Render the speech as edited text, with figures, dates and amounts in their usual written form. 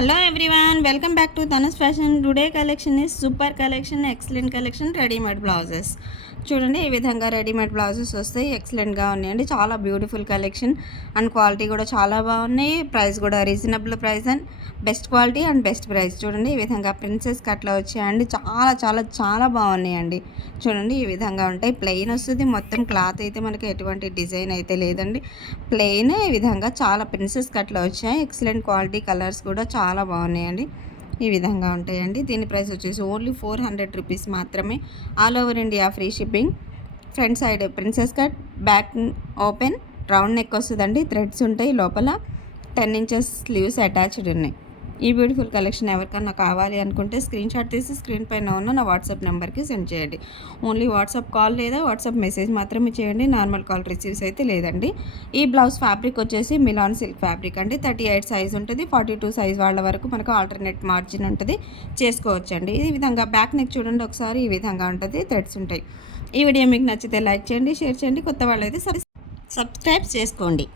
Hello everyone, welcome back to Thanu's Fashion. Today collection is super collection, excellent collection, ready-made blouses. చూడండి ఈ విధంగా readymade blouses వస్తాయి. ఎక్సలెంట్గా ఉన్నాయండి. చాలా బ్యూటిఫుల్ కలెక్షన్ అండ్ క్వాలిటీ కూడా చాలా బాగున్నాయి. ప్రైస్ కూడా reasonable price and best quality and best price. చూడండి ఈ విధంగా ప్రిన్సెస్ కట్లో వచ్చాయండి. చాలా చాలా చాలా బాగున్నాయండి. చూడండి ఈ విధంగా ఉంటాయి. ప్లెయిన్ వస్తుంది. మొత్తం క్లాత్ అయితే మనకి ఎటువంటి డిజైన్ అయితే లేదండి. ప్లెయిన్ ఈ విధంగా చాలా ప్రిన్సెస్ కట్లో వచ్చాయి. ఎక్సలెంట్ క్వాలిటీ, కలర్స్ కూడా చాలా బాగున్నాయండి. ఈ విధంగా ఉంటాయండి. దీని ప్రైస్ వచ్చేసి ఓన్లీ 400 రూపీస్ మాత్రమే. All over India free shipping. Front side princess cut, back open, round neck వస్తుందండి. థ్రెడ్స్ ఉంటాయి లోపల. 10 ఇంచెస్ స్లీవ్స్ అటాచ్డ్ ఉన్నాయి. ఈ బ్యూటిఫుల్ కలెక్షన్ ఎవరికన్నా కావాలి అనుకుంటే స్క్రీన్ షాట్ తీసి స్క్రీన్ పైన ఉన్న నా వాట్సాప్ నెంబర్కి సెండ్ చేయండి. ఓన్లీ వాట్సాప్ కాల్ లేదా వాట్సాప్ మెసేజ్ మాత్రమే చేయండి. నార్మల్ కాల్ రిసీవ్స్ అయితే లేదండి. ఈ బ్లౌజ్ ఫ్యాబ్రిక్ వచ్చేసి మిలాన్ సిల్క్ ఫ్యాబ్రిక్ అండి. 38 సైజ్ ఉంటుంది. 42 సైజ్ వాళ్ళ వరకు మనకు ఆల్టర్నేట్ మార్జిన్ ఉంటుంది, చేసుకోవచ్చండి. ఈ విధంగా బ్యాక్ నెక్ చూడండి ఒకసారి. ఈ విధంగా ఉంటుంది. థ్రెడ్స్ ఉంటాయి. ఈ వీడియో మీకు నచ్చితే లైక్ చేయండి, షేర్ చేయండి. కొత్త వాళ్ళైతే సబ్స్క్రైబ్ చేసుకోండి.